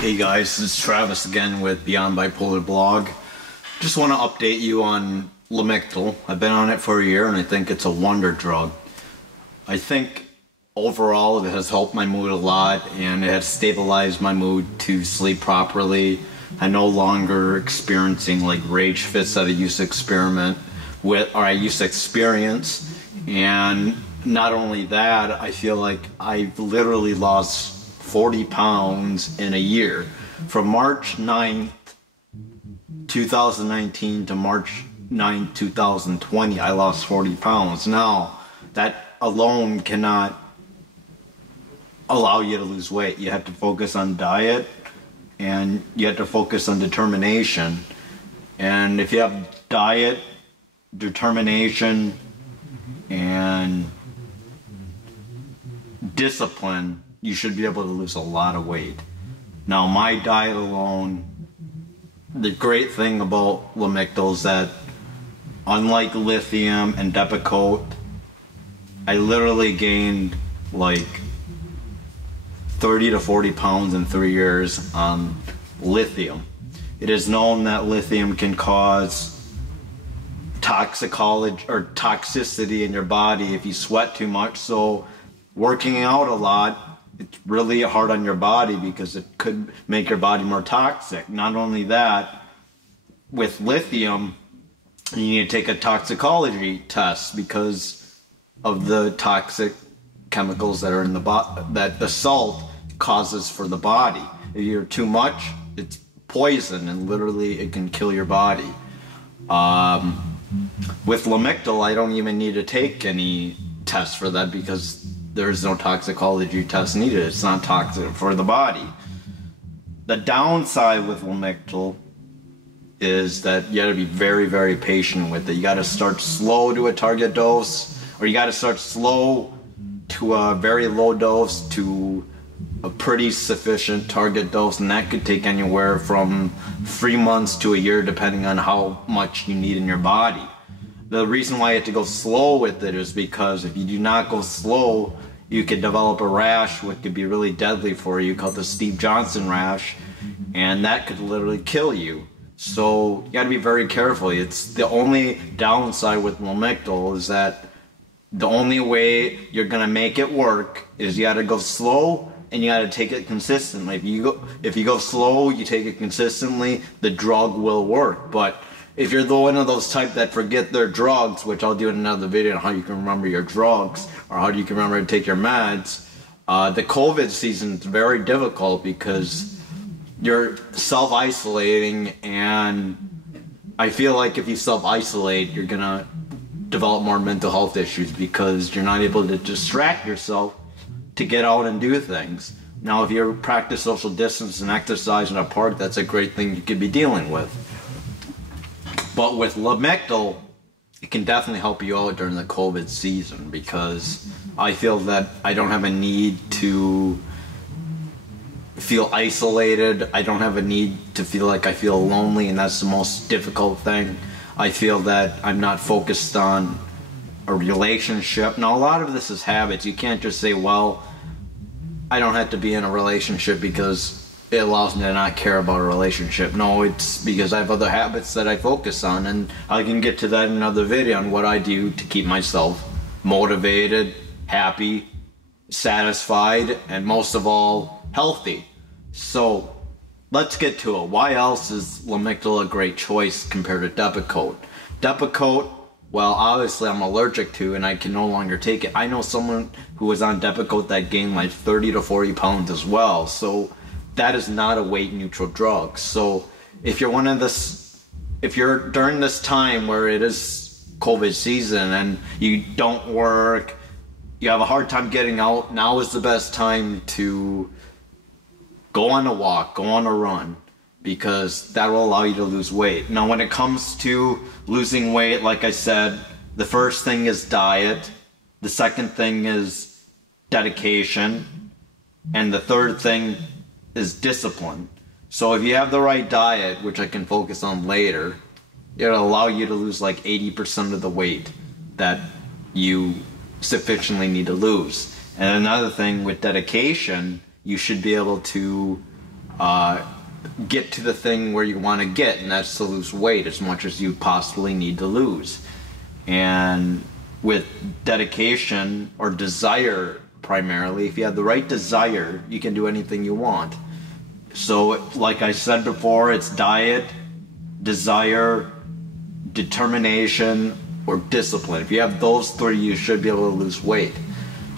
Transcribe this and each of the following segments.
Hey guys, it's Travis again with Beyond Bipolar blog. Just want to update you on Lamictal. I've been on it for a year and I think it's a wonder drug. I think overall it has helped my mood a lot and it has stabilized my mood to sleep properly. I'm no longer experiencing like rage fits that I used to experience. And not only that, I feel like I've literally lost 40 pounds in a year. From March 9th, 2019 to March 9th, 2020, I lost 40 pounds. Now, that alone cannot allow you to lose weight. You have to focus on diet and you have to focus on determination. And if you have diet, determination, and discipline, you should be able to lose a lot of weight. Now, my diet alone, the great thing about Lamictal is that unlike Lithium and Depakote, I literally gained like 30 to 40 pounds in 3 years on Lithium. It is known that Lithium can cause toxicity in your body if you sweat too much, so working out a lot, it's really hard on your body because it could make your body more toxic. Not only that, with lithium, you need to take a toxicology test because of the toxic chemicals that are in the body, that the salt causes for the body. If you're too much, it's poison and literally it can kill your body. With Lamictal, I don't even need to take any tests for that because there's no toxicology test needed. It's not toxic for the body. The downside with Lamictal is that you gotta be very, very patient with it. You gotta start slow to a target dose, or you gotta start slow to a very low dose to a pretty sufficient target dose, and that could take anywhere from 3 months to a year depending on how much you need in your body. The reason why you have to go slow with it is because if you do not go slow, you could develop a rash which could be really deadly for you, called the Steve Johnson rash, and that could literally kill you. So you gotta be very careful. It's the only downside with Lamictal is that the only way you're gonna make it work is you gotta go slow and you gotta take it consistently. If you go slow, you take it consistently, the drug will work. But if you're one of those type that forget their drugs, which I'll do in another video on how you can remember your drugs or how you can remember to take your meds, the COVID season is very difficult because you're self-isolating, and I feel like if you self-isolate, you're gonna develop more mental health issues because you're not able to distract yourself to get out and do things. Now, if you practice social distance and exercise in a park, that's a great thing you could be dealing with. But with Lamictal, it can definitely help you out during the COVID season because I feel that I don't have a need to feel isolated. I don't have a need to feel like I feel lonely, and that's the most difficult thing. I feel that I'm not focused on a relationship. Now, a lot of this is habits. You can't just say, well, I don't have to be in a relationship because it allows me to not care about a relationship. No, it's because I have other habits that I focus on, and I can get to that in another video on what I do to keep myself motivated, happy, satisfied, and most of all, healthy. So let's get to it. Why else is Lamictal a great choice compared to Depakote? Depakote, well, obviously I'm allergic to and I can no longer take it. I know someone who was on Depakote that gained like 30 to 40 pounds as well. So that is not a weight neutral drug. So if you're during this time where it is COVID season and you don't work, you have a hard time getting out, now is the best time to go on a walk, go on a run, because that will allow you to lose weight. Now, when it comes to losing weight, like I said, the first thing is diet, the second thing is dedication, and the third thing is discipline. So if you have the right diet, which I can focus on later, it'll allow you to lose like 80% of the weight that you sufficiently need to lose. And another thing with dedication, you should be able to get to the thing where you want to get, and that's to lose weight as much as you possibly need to lose. And with dedication or desire primarily, if you have the right desire, you can do anything you want. So like I said before, it's diet, desire, determination, or discipline. If you have those three, you should be able to lose weight.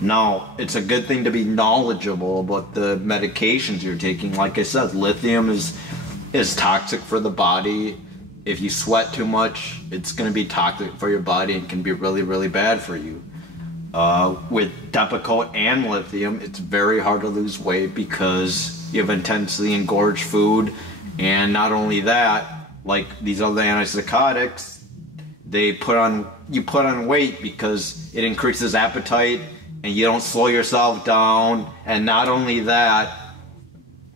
Now, it's a good thing to be knowledgeable about the medications you're taking. Like I said, lithium is toxic for the body. If you sweat too much, it's going to be toxic for your body and can be really, really bad for you. With Depakote and lithium, it's very hard to lose weight because you have intensely engorged food. And not only that, like these other antipsychotics, you put on weight because it increases appetite and you don't slow yourself down. And not only that,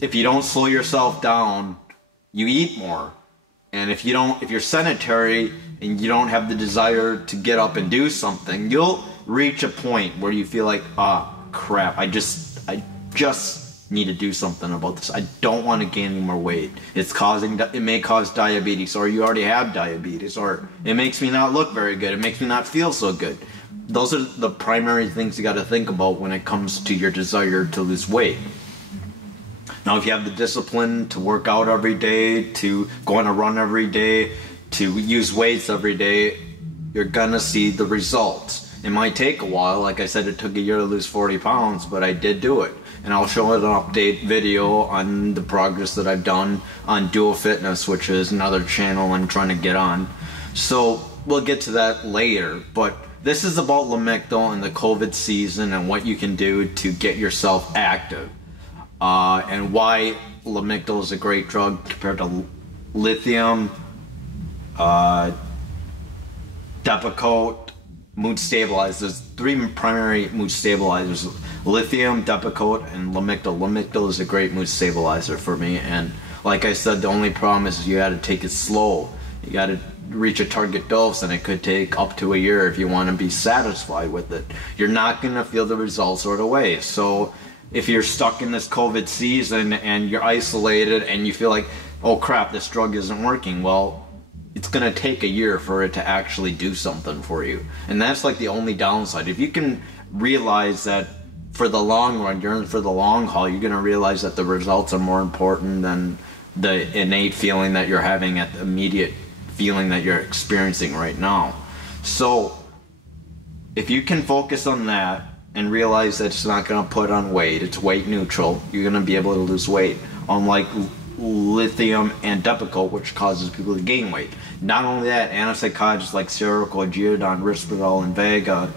if you don't slow yourself down, you eat more. And if you're sedentary and you don't have the desire to get up and do something, you'll reach a point where you feel like, crap, I just need to do something about this. I don't want to gain any more weight. It may cause diabetes, or you already have diabetes, or it makes me not look very good. It makes me not feel so good. Those are the primary things you got to think about when it comes to your desire to lose weight. Now, if you have the discipline to work out every day, to go on a run every day, to use weights every day, you're gonna see the results. It might take a while. Like I said, it took a year to lose 40 pounds, but I did do it. And I'll show an update video on the progress that I've done on Dual Fitness, which is another channel I'm trying to get on. So we'll get to that later, but this is about Lamictal and the COVID season and what you can do to get yourself active. And why Lamictal is a great drug compared to lithium, Depakote, mood stabilizers. Three primary mood stabilizers: lithium, Depakote, and Lamictal. Lamictal is a great mood stabilizer for me, and like I said, the only problem is you got to take it slow. You got to reach a target dose, and it could take up to a year if you want to be satisfied with it. You're not going to feel the results right away. So if you're stuck in this COVID season and you're isolated and you feel like, oh crap, this drug isn't working, well, it's going to take a year for it to actually do something for you. And that's like the only downside. If you can realize that for the long run, you're in for the long haul, you're going to realize that the results are more important than the innate feeling that you're having at the immediate feeling that you're experiencing right now. So if you can focus on that and realize that it's not going to put on weight, it's weight neutral, you're going to be able to lose weight. Unlike lithium and Depakote, which causes people to gain weight. Not only that, antipsychotics like Seroquel, Geodon, Risperdal, Invega,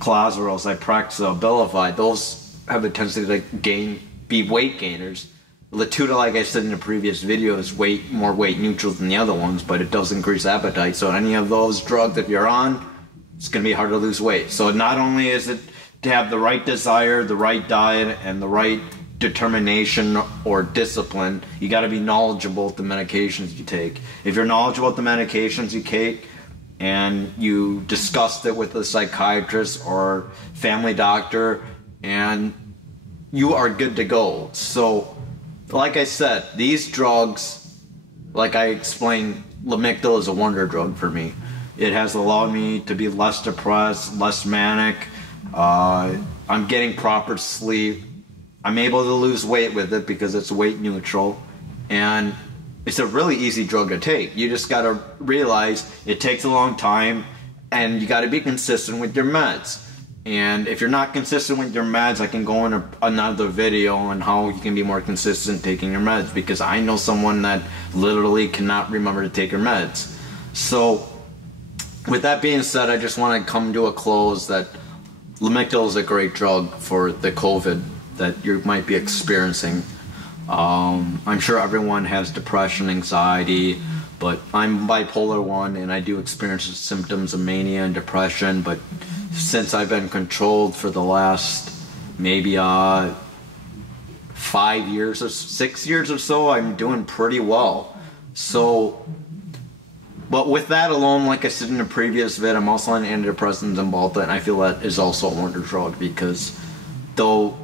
Clozaril, Zyprexa, Abilify, those have a tendency to be weight gainers. Latuda, like I said in the previous video, is more weight neutral than the other ones, but it does increase appetite. So any of those drugs that you're on, it's going to be hard to lose weight. So not only is it to have the right desire, the right diet, and the right determination or discipline, you got to be knowledgeable with the medications you take. If you're knowledgeable with the medications you take and you discussed it with a psychiatrist or family doctor, and you are good to go. So like I said, these drugs, like I explained, Lamictal is a wonder drug for me. It has allowed me to be less depressed, less manic. I'm getting proper sleep. I'm able to lose weight with it because it's weight neutral, and it's a really easy drug to take. You just got to realize it takes a long time, and you got to be consistent with your meds. And if you're not consistent with your meds, I can go in another video on how you can be more consistent taking your meds, because I know someone that literally cannot remember to take her meds. So with that being said, I just want to come to a close that Lamictal is a great drug for the COVID that you might be experiencing. I'm sure everyone has depression, anxiety, but I'm bipolar 1 and I do experience symptoms of mania and depression, but since I've been controlled for the last maybe 5 years or 6 years or so, I'm doing pretty well. So, but with that alone, like I said in the previous vid, I'm also on antidepressants and Balta, and I feel that is also a wonder drug, because though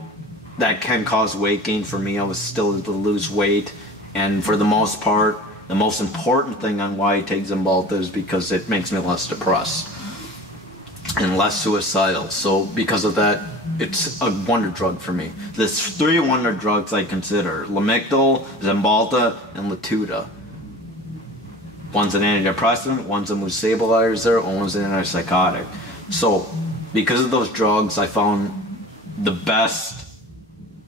that can cause weight gain for me. I was still to lose weight, and for the most part, the most important thing on why I take Cymbalta is because it makes me less depressed and less suicidal. So because of that, it's a wonder drug for me. There's 3 wonder drugs I consider: Lamictal, Cymbalta, and Latuda. One's an antidepressant, one's a mood stabilizer, one's an antipsychotic. So because of those drugs, I found the best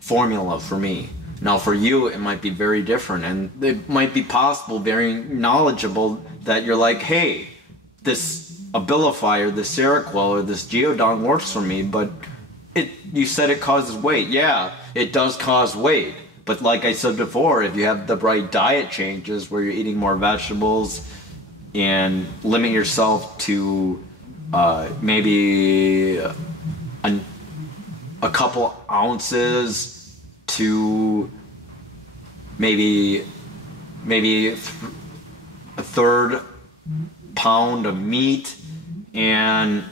formula for me. Now for you, it might be very different, and it might be possible, very knowledgeable, that you're like, hey, this Abilify or this Seroquel or this Geodon works for me, but you said it causes weight. Yeah, it does cause weight. But like I said before, if you have the right diet changes where you're eating more vegetables and limit yourself to maybe a couple ounces to maybe a third pound of meat and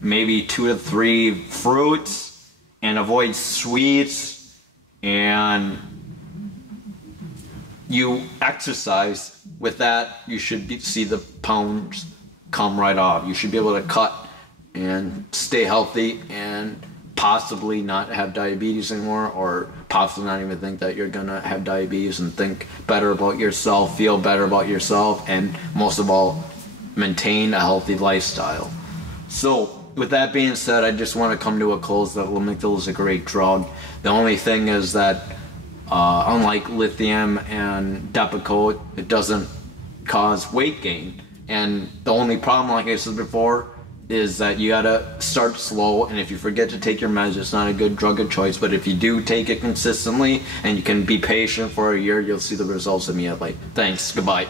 maybe 2 to 3 fruits, and avoid sweets, and you exercise with that, you should see the pounds come right off. You should be able to cut and stay healthy and possibly not have diabetes anymore, or possibly not even think that you're gonna have diabetes, and think better about yourself, feel better about yourself, and most of all, maintain a healthy lifestyle. So with that being said, I just want to come to a close that Lamictal is a great drug. The only thing is that unlike Lithium and Depakote, it doesn't cause weight gain. And the only problem, like I said before, is that you gotta start slow, and if you forget to take your meds, it's not a good drug of choice. But if you do take it consistently and you can be patient for a year, you'll see the results immediately. Thanks, goodbye.